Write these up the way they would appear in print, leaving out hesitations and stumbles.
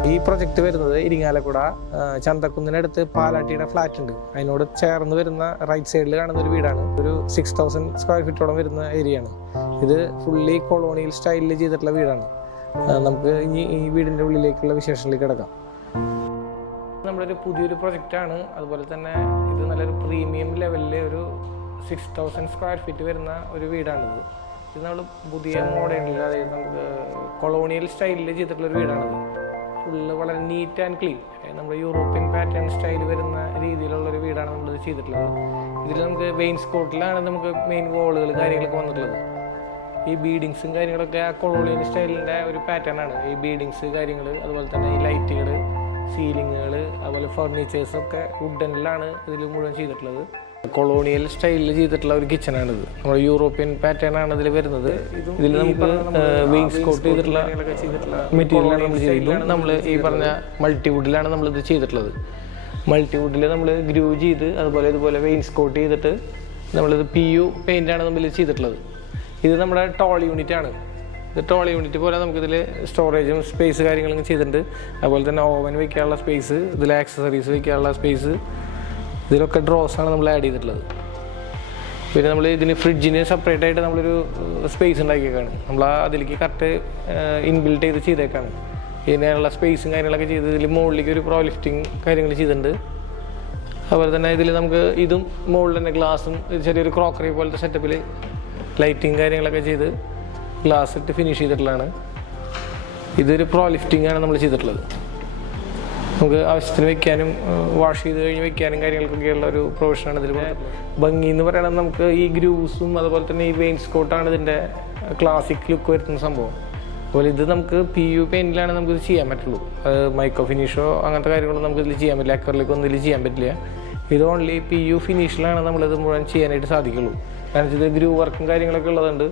ഈ പ്രൊജക്ട് വരുന്നത് ഇരിങ്ങാലക്കുട ചന്തക്കുന്നിനടുത്ത് പാലാട്ടിയുടെ ഫ്ലാറ്റ് ഉണ്ട്. അതിനോട് ചേർന്ന് വരുന്ന റൈറ്റ് സൈഡിൽ കാണുന്ന ഒരു വീടാണ്. ഒരു 6000 സ്ക്വയർ ഫീറ്റോളം വരുന്ന ഏരിയയാണ്. ഇത് ഫുള്ളി കൊളോണിയൽ സ്റ്റൈലിൽ ചെയ്തിട്ടുള്ള വീടാണ്. നമുക്ക് ഇനി ഈ വീടിൻ്റെ ഉള്ളിലേക്കുള്ള വിശേഷങ്ങളിലേക്ക് കിടക്കാം. നമ്മുടെ ഒരു പുതിയൊരു പ്രൊജക്റ്റാണ്. അതുപോലെ തന്നെ ഇത് നല്ലൊരു പ്രീമിയം ലെവലിൽ ഒരു 6000 സ്ക്വയർ ഫീറ്റ് വരുന്ന ഒരു വീടാണിത്. ഇത് നമ്മൾ പുതിയ മോഡേണിൽ, അതായത് നമുക്ക് കൊളോണിയൽ സ്റ്റൈലിൽ ചെയ്തിട്ടുള്ളൊരു വീടാണിത്. ഫുള്ള് വളരെ നീറ്റ് ആൻഡ് ക്ലീൻ, നമ്മുടെ യൂറോപ്യൻ പാറ്റേൺ സ്റ്റൈൽ വരുന്ന രീതിയിലുള്ളൊരു വീടാണ് നമ്മളിത് ചെയ്തിട്ടുള്ളത്. ഇതിൽ നമുക്ക് വെയിൻസ്കോട്ടിലാണ് നമുക്ക് മെയിൻ വോളുകൾ കാര്യങ്ങളൊക്കെ വന്നിട്ടുള്ളത്. ഈ ബീഡിങ്സും കാര്യങ്ങളൊക്കെ ആ കൊളോണിയൽ സ്റ്റൈലിൻ്റെ ഒരു പാറ്റേൺ ആണ്. ഈ ബീഡിങ്സ് കാര്യങ്ങൾ, അതുപോലെ തന്നെ ഈ ലൈറ്റുകൾ, സീലിങ്ങുകൾ, അതുപോലെ ഫർണിച്ചേഴ്സൊക്കെ വുഡനിലാണ് ഇതിൽ മുഴുവൻ ചെയ്തിട്ടുള്ളത്. കൊളോണിയൽ സ്റ്റൈലിൽ ചെയ്തിട്ടുള്ള ഒരു കിച്ചണാണിത്. നമ്മുടെ യൂറോപ്യൻ പാറ്റേൺ ആണ് ഇതിൽ വരുന്നത്. ഇതിൽ നമുക്ക് വെയിൻസ്കോട്ട് ചെയ്തിട്ടുള്ള മെറ്റീരിയലാണ് നമ്മൾ ചെയ്തത്. നമ്മൾ ഈ പറഞ്ഞ മൾട്ടിവുഡിലാണ് നമ്മളിത് ചെയ്തിട്ടുള്ളത്. മൾട്ടിവുഡിൽ നമ്മൾ ഗ്രൂ ചെയ്ത് അതുപോലെ ഇതുപോലെ വെയിൻസ്കോട്ട് ചെയ്തിട്ട് നമ്മളിത് PU പെയിൻ്റാണ് നമ്മൾ ചെയ്തിട്ടുള്ളത്. ഇത് നമ്മുടെ ടോൾ യൂണിറ്റ് ആണ്. ഇത് ടോൾ യൂണിറ്റ് പോലെ നമുക്കിതിൽ സ്റ്റോറേജും സ്പേസ് കാര്യങ്ങളൊക്കെ ചെയ്തിട്ടുണ്ട്. അതുപോലെ തന്നെ ഓവൻ വയ്ക്കാനുള്ള സ്പേസ്, ഇതിൽ ആക്സസറീസ് വയ്ക്കാനുള്ള സ്പേസ്, ഇതിലൊക്കെ ഡ്രോസാണ് നമ്മൾ ആഡ് ചെയ്തിട്ടുള്ളത്. പിന്നെ നമ്മൾ ഇതിന് ഫ്രിഡ്ജിന് സെപ്പറേറ്റ് ആയിട്ട് നമ്മളൊരു സ്പേസ് ഉണ്ടാക്കിയേക്കാണ്. നമ്മൾ അതിലേക്ക് കറക്റ്റ് ഇൻബിൽറ്റ് ചെയ്തേക്കാണ്. ഇതിനുള്ള സ്പേസും കാര്യങ്ങളൊക്കെ ചെയ്ത് ഇതിൽ മുകളിലേക്ക് ഒരു പ്രോ ലിഫ്റ്റിംഗ് കാര്യങ്ങൾ ചെയ്തിട്ടുണ്ട്. അതുപോലെ തന്നെ ഇതിൽ നമുക്ക് ഇതും മുകളിൽ തന്നെ ഗ്ലാസും ചെറിയൊരു ക്രോക്കറി പോലത്തെ സെറ്റപ്പിൽ ലൈറ്റിങ് കാര്യങ്ങളൊക്കെ ചെയ്ത് ഗ്ലാസ് ഇട്ട് ഫിനിഷ് ചെയ്തിട്ടുള്ളതാണ്. ഇതൊരു പ്രോ ലിഫ്റ്റിംഗ് ആണ് നമ്മൾ ചെയ്തിട്ടുള്ളത്. നമുക്ക് ആവശ്യത്തിന് വെക്കാനും വാഷ് ചെയ്ത് കഴിഞ്ഞ് വെക്കാനും കാര്യങ്ങൾക്കൊക്കെയുള്ള ഒരു പ്രൊവിഷനാണ് ഇതിൽ. ഭംഗി എന്ന് പറയുന്നത് നമുക്ക് ഈ ഗ്രൂസും അതുപോലെ തന്നെ ഈ വെയിൻസ്കോട്ടാണ് ഇതിൻ്റെ ക്ലാസിക് ലുക്ക് വരുത്തുന്ന സംഭവം. അതുപോലെ ഇത് നമുക്ക് PU പെയിൻറ്റിലാണ് നമുക്കിത് ചെയ്യാൻ പറ്റുള്ളൂ. മൈക്രോ ഫിനിഷോ അങ്ങനത്തെ കാര്യങ്ങളൊന്നും നമുക്കിതിൽ ചെയ്യാൻ പറ്റില്ല. അക്രലിക് ഒന്നും ഇതിൽ ചെയ്യാൻ പറ്റില്ല. ഇത് ഓൺലി PU ഫിനിഷിലാണ് നമ്മളിത് മുഴുവൻ ചെയ്യാനായിട്ട് സാധിക്കുള്ളൂ. കാരണം ഇത് ഗ്രൂ വർക്കും കാര്യങ്ങളൊക്കെ ഉള്ളതുകൊണ്ട്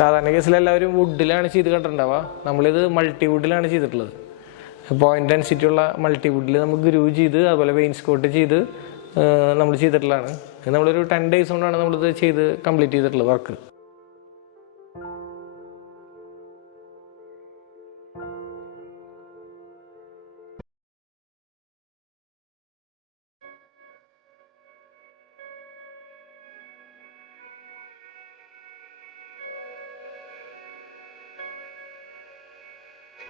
സാധാരണ കേസിൽ എല്ലാവരും വുഡിലാണ് ചെയ്ത് കണ്ടിട്ടുണ്ടാവുക. നമ്മളിത് മൾട്ടിവുഡിലാണ് ചെയ്തിട്ടുള്ളത്. പോയിന്റ് ഡെൻസിറ്റി ഉള്ള മൾട്ടിവുഡിൽ നമുക്ക് ഗ്രൂ ചെയ്ത് അതുപോലെ വെയിൻസ്കോട്ട് ചെയ്ത് നമ്മൾ ചെയ്തിട്ടുള്ളതാണ്. നമ്മളൊരു 10 days കൊണ്ടാണ് നമ്മളിത് ചെയ്ത് കംപ്ലീറ്റ് ചെയ്തിട്ടുള്ളത് വർക്ക്.